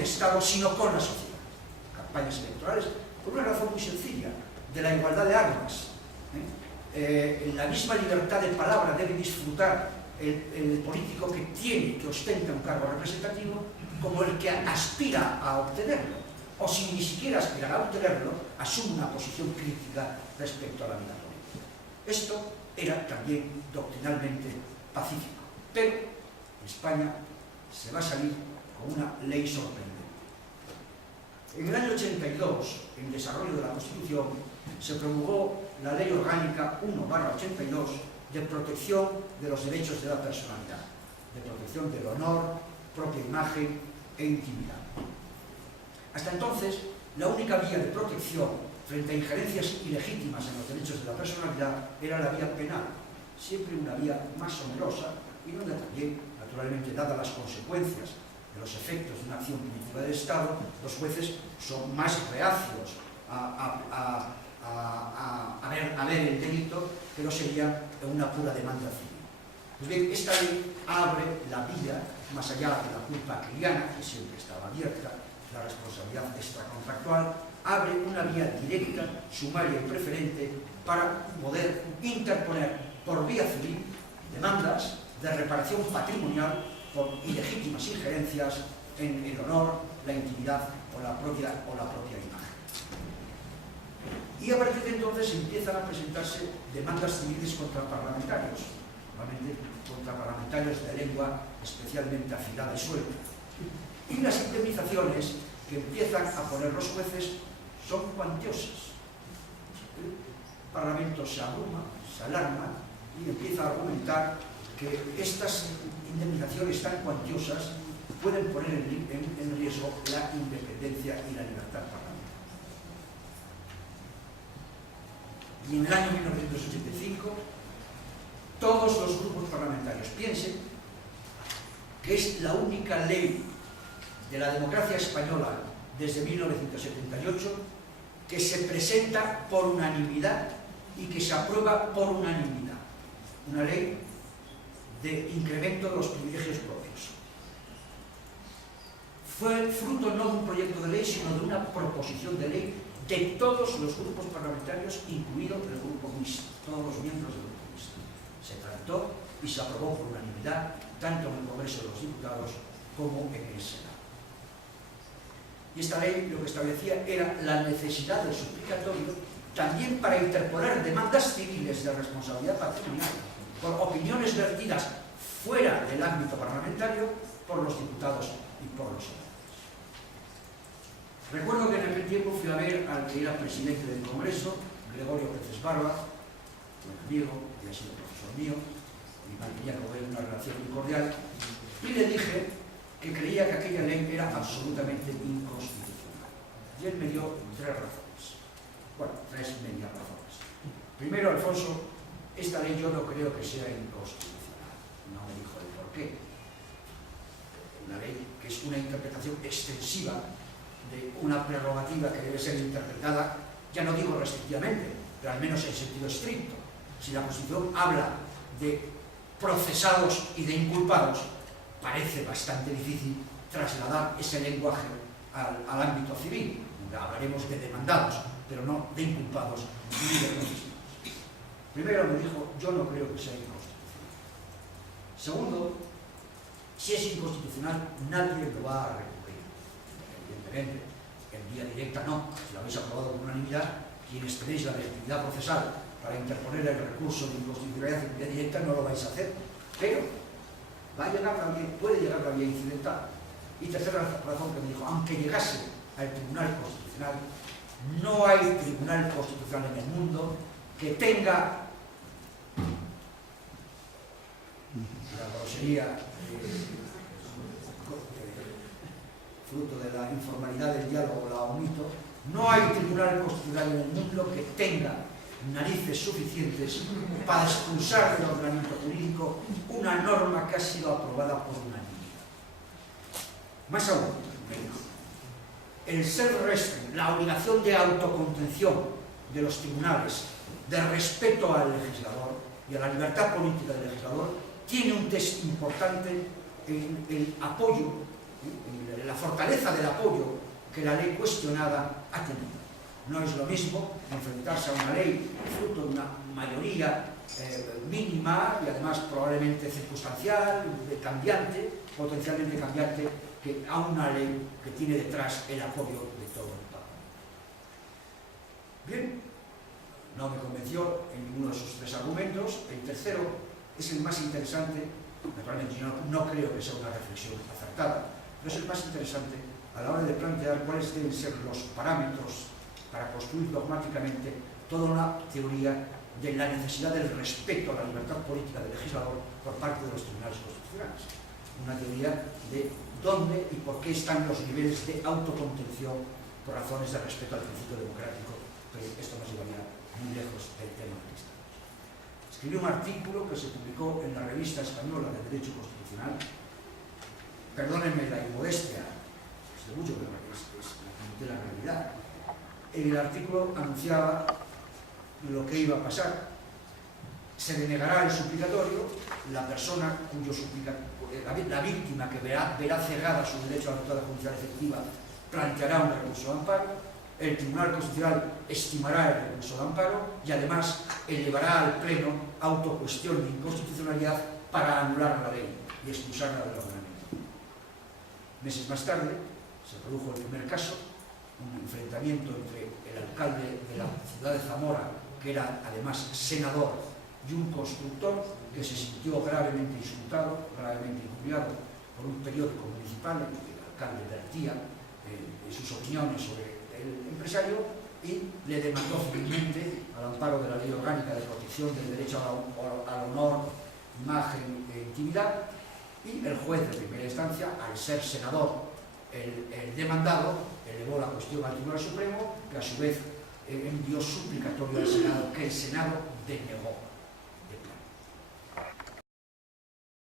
el Estado, sino con la sociedad. Campañas electorales, por una razón muy sencilla, de la igualdad de armas. La misma libertad de palabra debe disfrutar el político que tiene, que ostenta un cargo representativo, como el que aspira a obtenerlo, o si ni siquiera aspira a obtenerlo, asume una posición crítica respecto a la vida política. Esto era también doctrinalmente pacífico, pero en España se va a salir con una ley sorprendente. En el año 82, en el desarrollo de la Constitución, se promulgó la Ley Orgánica 1/82 de protección de los derechos de la personalidad, de protección del honor, propia imagen e intimidad. Hasta entonces, la única vía de protección frente a injerencias ilegítimas en los derechos de la personalidad era la vía penal, siempre una vía más onerosa y donde también, naturalmente, dadas las consecuencias de los efectos de una acción punitiva del Estado, los jueces son más reacios a ver el delito que no sería una pura demanda civil. Pues bien, esta ley abre la vía, más allá de la culpa aquiliana, que siempre estaba abierta, la responsabilidad extracontractual, abre una vía directa, sumaria y preferente para poder interponer por vía civil demandas de reparación patrimonial por ilegítimas injerencias en el honor, la intimidad o la propia imagen. Y a partir de entonces empiezan a presentarse demandas civiles contra parlamentarios, normalmente contra parlamentarios de lengua especialmente afilada y suelta. Y las indemnizaciones que empiezan a poner los jueces son cuantiosas. El Parlamento se abruma, se alarma y empieza a argumentar que estas indemnizaciones tan cuantiosas pueden poner en riesgo la independencia y la libertad parlamentaria. Y en el año 1985, todos los grupos parlamentarios piensen que es la única ley de la democracia española desde 1978 que se presenta por unanimidad y que se aprueba por unanimidad. Una ley de incremento de los privilegios propios. Fue fruto no de un proyecto de ley, sino de una proposición de ley de todos los grupos parlamentarios, incluido el grupo mixto, todos los miembros del grupo mixto. Se trató y se aprobó por unanimidad, tanto en el Congreso de los Diputados como en el Senado. Y esta ley lo que establecía era la necesidad del suplicatorio también para interponer demandas civiles de responsabilidad patrimonial por opiniones vertidas fuera del ámbito parlamentario por los diputados y por los senadores. Recuerdo que en aquel tiempo fui a ver al que era presidente del Congreso, Gregorio Peces Barba, buen amigo, había sido profesor mío, y mantenía con él una relación muy cordial, y le dije que creía que aquella ley era absolutamente inconstitucional. Y él me dio tres razones. Bueno, tres medias razones. Primero, Alfonso, esta ley yo no creo que sea inconstitucional. No me dijo el por qué. Una ley que es una interpretación extensiva de una prerrogativa que debe ser interpretada, ya no digo restrictivamente, pero al menos en sentido estricto. Si la Constitución habla de procesados y de inculpados, parece bastante difícil trasladar ese lenguaje al ámbito civil. Hablaremos de demandados, pero no de inculpados ni de procesados. Primero me dijo, yo no creo que sea inconstitucional. Segundo, si es inconstitucional, nadie lo va a recurrir. Evidentemente, en vía directa no. Si lo habéis aprobado por unanimidad, quienes tenéis la legitimidad procesal para interponer el recurso de inconstitucionalidad en vía directa no lo vais a hacer. Pero va a llegar la vía, puede llegar la vía incidental. Y tercera razón que me dijo, aunque llegase al Tribunal Constitucional, no hay Tribunal Constitucional en el mundo que tenga la grosería fruto de la informalidad del diálogo, la omito, no hay Tribunal Constitucional en el mundo que tenga narices suficientes para expulsar del ordenamiento jurídico una norma que ha sido aprobada por unanimidad. Más aún, el self-restraint, la obligación de autocontención de los tribunales, de respeto al legislador y a la libertad política del legislador, tiene un test importante en el apoyo la fortaleza del apoyo que la ley cuestionada ha tenido. No es lo mismo enfrentarse a una ley fruto de una mayoría mínima y además probablemente circunstancial, cambiante, potencialmente cambiante, que a una ley que tiene detrás el apoyo de todo el Parlamento. Bien, no me convenció en ninguno de esos tres argumentos. El tercero es el más interesante. Naturalmente yo no creo que sea una reflexión acertada, pero es el más interesante a la hora de plantear cuáles deben ser los parámetros para construir dogmáticamente toda una teoría de la necesidad del respeto a la libertad política del legislador por parte de los tribunales constitucionales. Una teoría de dónde y por qué están los niveles de autocontención por razones de respeto al principio democrático, pero esto nos llevaría muy lejos del tema que estamos. Escribí un artículo que se publicó en la Revista Española de Derecho Constitucional. Perdónenme la inmodestia, es de mucho, pero es la realidad. El artículo anunciaba lo que iba a pasar. Se denegará el suplicatorio, la persona la víctima que verá cegada su derecho a la tutela judicial efectiva planteará un recurso de amparo, el Tribunal Constitucional estimará el recurso de amparo y además elevará al Pleno autocuestión de inconstitucionalidad para anular la ley y expulsarla del ordenamiento. Meses más tarde se produjo el primer caso, un enfrentamiento entre el alcalde de la ciudad de Zamora, que era además senador, y un constructor que se sintió gravemente insultado, gravemente injuriado por un periódico municipal en que el alcalde vertía sus opiniones sobre el empresario y le demandó civilmente al amparo de la Ley Orgánica de Protección del Derecho al Honor, Imagen e Intimidad, y el juez de primera instancia, al ser senador el demandado, elevó la cuestión al Tribunal Supremo, que a su vez envió suplicatorio al Senado, que el Senado denegó.